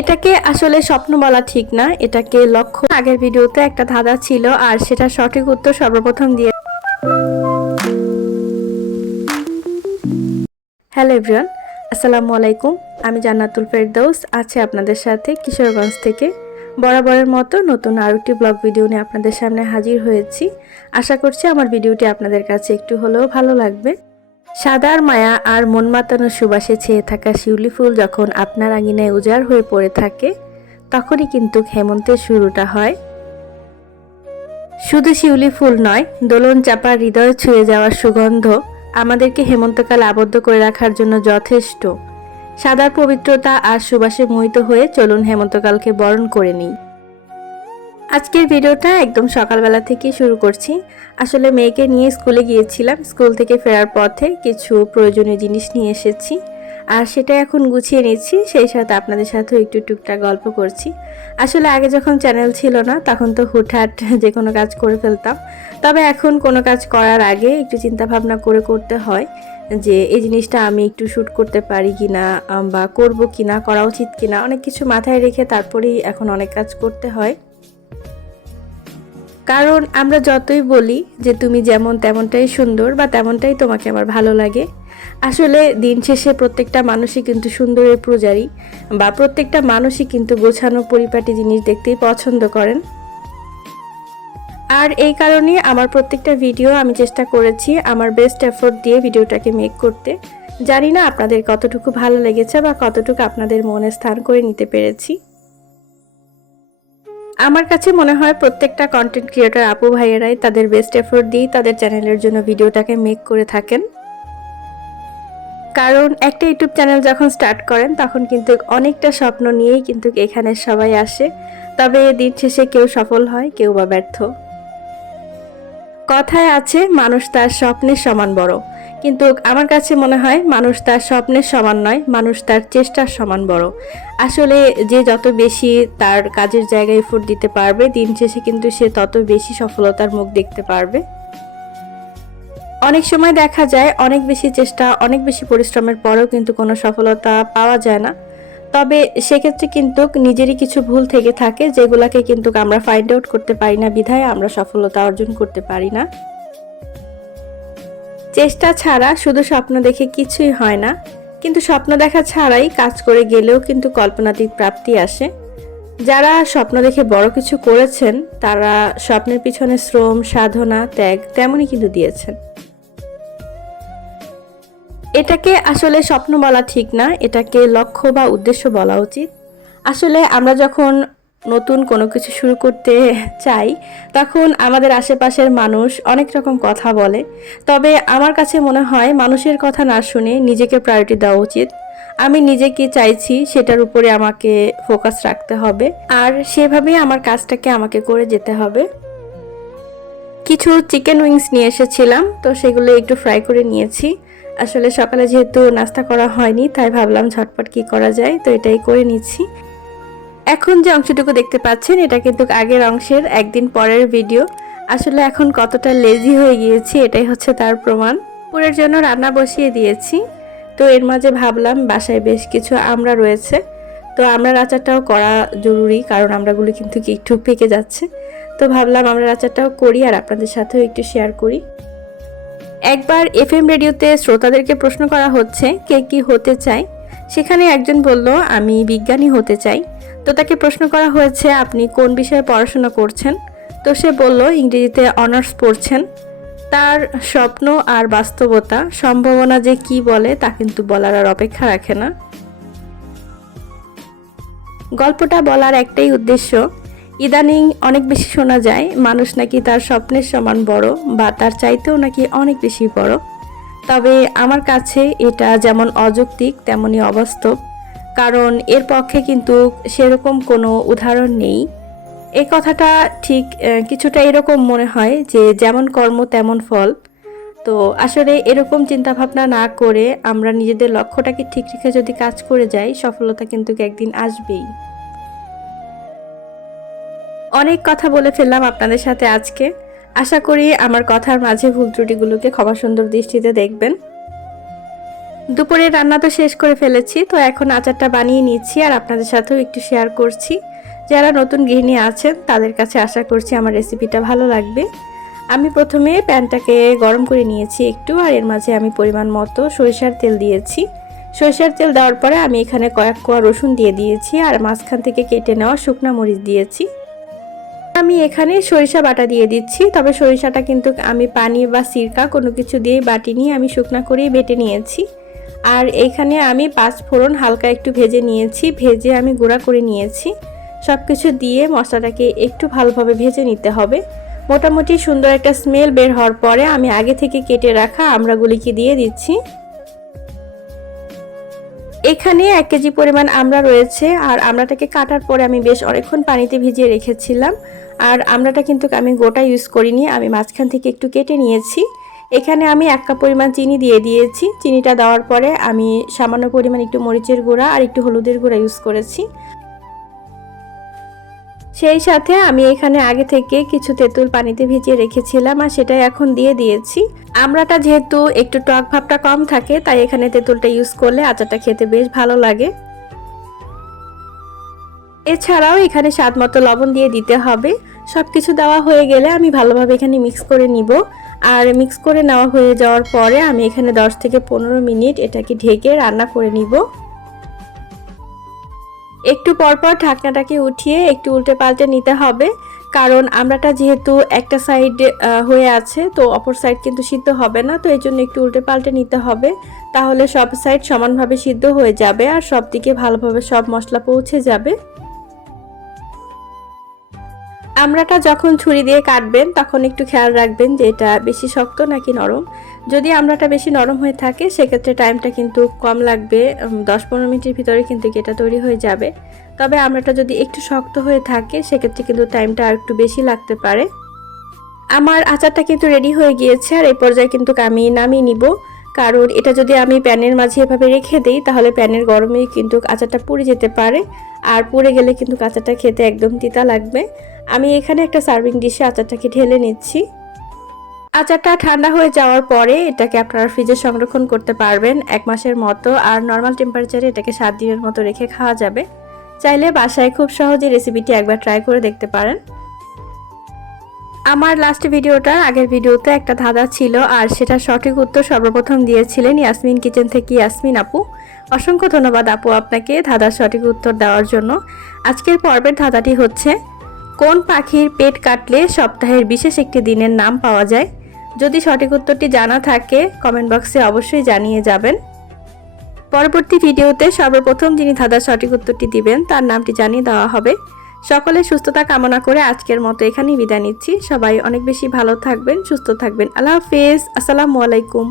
এটাকে আসলে স্বপ্ন বলা ঠিক না, এটাকে লক্ষ্য। আগের ভিডিওতে একটা ধাঁধা ছিল আর সেটা সঠিক উত্তর সর্বপ্রথম দিয়ে। হ্যালো এভরিওয়ান, আসসালামু আলাইকুম। আমি জান্নাতুল ফেরদৌস আছি আপনাদের সাথে কিশোরগঞ্জ থেকে। বরাবরের মতো নতুন আরও একটি ব্লগ ভিডিও নিয়ে আপনাদের সামনে হাজির হয়েছি। আশা করছি আমার ভিডিওটি আপনাদের কাছে একটু হলেও ভালো লাগবে। সাদার মায়া আর মন মাতানোর সুবাসে ছেয়ে থাকা শিউলি ফুল যখন আপনার আঙিনায় উজাড় হয়ে পড়ে থাকে, তখনই কিন্তু হেমন্তের শুরুটা হয়। শুধু শিউলি ফুল নয়, দোলন চাপার হৃদয় ছুঁয়ে যাওয়ার সুগন্ধ আমাদেরকে হেমন্তকাল আবদ্ধ করে রাখার জন্য যথেষ্ট। সাদার পবিত্রতা আর সুবাসে মোহিত হয়ে চলুন হেমন্তকালকে বরণ করে নিই। আজকের ভিডিওটা একদম সকালবেলা থেকেই শুরু করছি। আসলে মেয়েকে নিয়ে স্কুলে গিয়েছিলাম, স্কুল থেকে ফেরার পথে কিছু প্রয়োজনীয় জিনিস নিয়ে এসেছি আর সেটা এখন গুছিয়ে নিচ্ছি, সেই সাথে আপনাদের সাথেও একটু টুকটাক গল্প করছি। আসলে আগে যখন চ্যানেল ছিল না তখন তো হুটহাট যে কোনো কাজ করে ফেলতাম, তবে এখন কোনো কাজ করার আগে একটু চিন্তা ভাবনা করে করতে হয় যে এই জিনিসটা আমি একটু শ্যুট করতে পারি কিনা বা করব কিনা, করা উচিত কিনা, অনেক কিছু মাথায় রেখে তারপরেই এখন অনেক কাজ করতে হয়। কারণ আমরা যতই বলি যে তুমি যেমন তেমনটাই সুন্দর বা তেমনটাই তোমাকে আমার ভালো লাগে, আসলে দিন শেষে প্রত্যেকটা মানুষই কিন্তু সুন্দরের পূজারী বা প্রত্যেকটা মানুষই কিন্তু গোছানো পরিপাটি জিনিস দেখতেই পছন্দ করেন। আর এই কারণে আমার প্রত্যেকটা ভিডিও আমি চেষ্টা করেছি আমার বেস্ট এফোর্ট দিয়ে ভিডিওটাকে মেক করতে। জানি না আপনাদের কতটুকু ভালো লেগেছে বা কতটুকু আপনাদের মনে স্থান করে নিতে পেরেছি। আমার কাছে মনে হয় প্রত্যেকটা কন্টেন্ট ক্রিয়েটর আপু ভাইয়েরাই তাদের বেস্ট এফোর্ট দিয়ে তাদের চ্যানেলের জন্য ভিডিওটাকে মেক করে থাকেন। কারণ একটা ইউটিউব চ্যানেল যখন স্টার্ট করেন তখন কিন্তু অনেকটা স্বপ্ন নিয়েই কিন্তু এখানে সবাই আসে, তবে দিন শেষে কেউ সফল হয়, কেউ বা ব্যর্থ। কথায় আছে মানুষ তার স্বপ্নের সমান বড়, কিন্তু আমার কাছে মনে হয় মানুষ তার স্বপ্নের সমান নয়, মানুষ তার চেষ্টার সমান বড়। আসলে যে যত বেশি তার কাজের জায়গায় এফোর্ট দিতে পারবে, দিন শেষে কিন্তু সে তত বেশি সফলতার মুখ দেখতে পারবে। অনেক সময় দেখা যায় অনেক বেশি চেষ্টা, অনেক বেশি পরিশ্রমের পরেও কিন্তু কোনো সফলতা পাওয়া যায় না। তবে সেক্ষেত্রে কিন্তু নিজেরই কিছু ভুল থেকে থাকে, যেগুলোকে কিন্তু আমরা ফাইন্ড আউট করতে পারি না, বিধায় আমরা সফলতা অর্জন করতে পারি না। চেষ্টা ছাড়া শুধু স্বপ্ন দেখে কিছুই হয় না, কিন্তু স্বপ্ন দেখা ছাড়াই কাজ করে গেলেও কিন্তু কল্পনাতীত প্রাপ্তি আসে। যারা স্বপ্ন দেখে বড় কিছু করেছেন তারা স্বপ্নের পিছনে শ্রম, সাধনা, ত্যাগ তেমনই কিন্তু দিয়েছেন। এটাকে আসলে স্বপ্ন বলা ঠিক না, এটাকে লক্ষ্য বা উদ্দেশ্য বলা উচিত। আসলে আমরা যখন নতুন কোনো কিছু শুরু করতে চাই তখন আমাদের আশেপাশের মানুষ অনেক রকম কথা বলে, তবে আমার কাছে মনে হয় মানুষের কথা না শুনে নিজেকে প্রায়োরিটি দেওয়া উচিত। আমি নিজে কি চাইছি সেটার উপরে আমাকে ফোকাস রাখতে হবে আর সেভাবেই আমার কাজটাকে আমাকে করে যেতে হবে। কিছু চিকেন উইংস নিয়ে এসেছিলাম, তো সেগুলো একটু ফ্রাই করে নিয়েছি। আসলে সকালে যেহেতু নাস্তা করা হয়নি তাই ভাবলাম ঝটপট কি করা যায়, তো এটাই করে নিচ্ছি। এখন যে অংশটুকু দেখতে পাচ্ছেন এটা কিন্তু আগের অংশের একদিন পরের ভিডিও। আসলে এখন কতটা লেজি হয়ে গিয়েছি এটাই হচ্ছে তার প্রমাণ। পুরের জন্য রান্না বসিয়ে দিয়েছি, তো এর মাঝে ভাবলাম বাসায় বেশ কিছু আমড়া রয়েছে, তো আমড়ার আচারটাও করা জরুরি, কারণ আমড়াগুলো কিন্তু একটু পেকে যাচ্ছে। তো ভাবলাম আমড়ার আচারটাও করি আর আপনাদের সাথেও একটু শেয়ার করি। একবার এফএম রেডিওতে শ্রোতাদেরকে প্রশ্ন করা হচ্ছে কে কি হতে চায়, সেখানে একজন বলল আমি বিজ্ঞানী হতে চাই। তো তাকে প্রশ্ন করা হয়েছে আপনি কোন বিষয়ে পড়াশোনা করছেন, তো সে বলল ইংরেজিতে অনার্স পড়ছেন। তার স্বপ্ন আর বাস্তবতা, সম্ভাবনা যে কি বলে তা কিন্তু বলার আর অপেক্ষা রাখে না। গল্পটা বলার একটাই উদ্দেশ্য, ইদানিং অনেক বেশি শোনা যায় মানুষ নাকি তার স্বপ্নের সমান বড় বা তার চাইতেও নাকি অনেক বেশি বড়। তবে আমার কাছে এটা যেমন অযৌক্তিক তেমনি অবাস্তব, কারণ এর পক্ষে কিন্তু সেরকম কোনো উদাহরণ নেই। এই কথাটা ঠিক কিছুটা এরকম মনে হয় যে যেমন কর্ম তেমন ফল। তো আসলে এরকম চিন্তাভাবনা না করে আমরা নিজেদের লক্ষ্যটাকে ঠিক রেখে যদি কাজ করে যাই, সফলতা কিন্তু একদিন আসবেই। অনেক কথা বলে ফেললাম আপনাদের সাথে আজকে। আশা করি আমার কথার মাঝে ভুল ত্রুটিগুলোকে ক্ষমা সুন্দর দৃষ্টিতে দেখবেন। দুপুরে রান্না তো শেষ করে ফেলেছি, তো এখন আচারটা বানিয়ে নিচ্ছি আর আপনাদের সাথেও একটু শেয়ার করছি। যারা নতুন গৃহিণী আছেন তাদের কাছে আশা করছি আমার রেসিপিটা ভালো লাগবে। আমি প্রথমে প্যানটাকে গরম করে নিয়েছি একটু, আর এর মাঝে আমি পরিমাণ মতো সরিষার তেল দিয়েছি। সরিষার তেল দেওয়ার পরে আমি এখানে কয়েক কোয়া রসুন দিয়ে দিয়েছি আর মাঝখান থেকে কেটে নেওয়া শুকনা মরিচ দিয়েছি। আমি এখানে সরিষা বাটা দিয়ে দিচ্ছি, তবে সরিষাটা কিন্তু আমি পানি বা সিরকা কোনো কিছু দিয়ে বাটিনি, আমি শুকনা করেই বেটে নিয়েছি। আর এইখানে আমি 5 ফোড়ন হালকা একটু ভেজে নিয়েছি, ভেজে আমি গুঁড়া করে নিয়েছি। সব কিছু দিয়ে মশলাটাকে একটু ভালোভাবে ভেজে নিতে হবে। মোটামুটি সুন্দর একটা স্মেল বের হওয়ার পরে আমি আগে থেকে কেটে রাখা আমড়াগুলিকে দিয়ে দিচ্ছি। এখানে 1 কেজি পরিমাণ আমড়া রয়েছে, আর আমড়াটাকে কাটার পরে আমি বেশ অনেকক্ষণ পানিতে ভিজিয়ে রেখেছিলাম। আর আমড়াটা কিন্তু আমি গোটা ইউজ করিনি, আমি মাঝখান থেকে একটু কেটে নিয়েছি। এখানে আমি 1 কাপ পরিমাণ চিনি দিয়ে দিয়েছি। চিনিটা দেওয়ার পরে আমি সামান্য পরিমাণ একটু মরিচের গুঁড়া আর একটু হলুদের গুঁড়া ইউজ করেছি। সেই সাথে আমি এখানে আগে থেকে কিছু তেঁতুল পানিতে ভিজিয়ে রেখেছিলাম আর সেটাই এখন দিয়ে দিয়েছি। আমড়াটা যেহেতু একটু টক ভাবটা কম থাকে, তাই এখানে তেঁতুলটা ইউজ করলে আচারটা খেতে বেশ ভালো লাগে। এছাড়াও এখানে স্বাদ মতো লবণ দিয়ে দিতে হবে। সব কিছু দেওয়া হয়ে গেলে আমি ভালোভাবে এখানে মিক্স করে নিব। আর মিক্স করে নেওয়া হয়ে যাওয়ার পরে আমি এখানে 10 থেকে 15 মিনিট এটাকে ঢেকে রান্না করে নিব। একটু পরপর ঢাকনাটাকে উঠিয়ে একটু উল্টে পাল্টে নিতে হবে, কারণ আমড়াটা যেহেতু একটা সাইড হয়ে আছে, তো অপর সাইড কিন্তু সিদ্ধ হবে না, তো এই জন্য একটু উল্টে পাল্টে নিতে হবে। তাহলে সব সাইড সমানভাবে সিদ্ধ হয়ে যাবে আর সব দিকে ভালোভাবে সব মশলা পৌঁছে যাবে। আমড়াটা যখন ছুরি দিয়ে কাটবেন তখন একটু খেয়াল রাখবেন যে এটা বেশি শক্ত নাকি নরম। যদি আমড়াটা বেশি নরম হয়ে থাকে সেক্ষেত্রে টাইমটা কিন্তু কম লাগবে, 10-15 মিনিটের ভিতরে কিন্তু এটা তৈরি হয়ে যাবে। তবে আমড়াটা যদি একটু শক্ত হয়ে থাকে সেক্ষেত্রে কিন্তু টাইমটা আর একটু বেশি লাগতে পারে। আমার আচারটা কিন্তু রেডি হয়ে গিয়েছে, আর এই পর্যায়ে কিন্তু আমি নামিয়ে নিব। কারণ এটা যদি আমি প্যানের মাঝে এভাবে রেখে দিই তাহলে প্যানের গরমেই কিন্তু আচারটা পুড়ে যেতে পারে, আর পুড়ে গেলে কিন্তু আচারটা খেতে একদম তিতা লাগবে। আমি এখানে একটা সার্ভিং ডিশে আচারটাকে ঢেলে নিচ্ছি। আচারটা ঠান্ডা হয়ে যাওয়ার পরে এটাকে আপনারা ফ্রিজে সংরক্ষণ করতে পারবেন 1 মাসের মতো, আর নর্মাল টেম্পারেচারে এটাকে 7 দিনের মতো রেখে খাওয়া যাবে। চাইলে বাসায় খুব সহজে রেসিপিটি একবার ট্রাই করে দেখতে পারেন। আমার লাস্ট ভিডিওটার আগের ভিডিওতে একটা ধাঁধা ছিল, আর সেটা সঠিক উত্তর সর্বপ্রথম দিয়েছিলেন ইয়াসমিন কিচেন থেকে ইয়াসমিন আপু। অসংখ্য ধন্যবাদ আপু আপনাকে ধাঁধার সঠিক উত্তর দেওয়ার জন্য। আজকের পর্বের ধাঁধাটি হচ্ছে, কোন পাখির পেট কাটলে সপ্তাহের বিশেষ একটি দিনের নাম পাওয়া যায়? যদি সঠিক উত্তরটি জানা থাকে কমেন্ট বক্সে অবশ্যই জানিয়ে যাবেন। পরবর্তী ভিডিওতে সর্বপ্রথম যিনি ধাঁধার সঠিক উত্তরটি দিবেন তার নামটি জানিয়ে দেওয়া হবে। সকলের সুস্থতা কামনা করে আজকের মতো এখানেই বিদায় নিচ্ছি। সবাই অনেক বেশি ভালো থাকবেন, সুস্থ থাকবেন। আল্লাহ হাফেজ, আসসালামু আলাইকুম।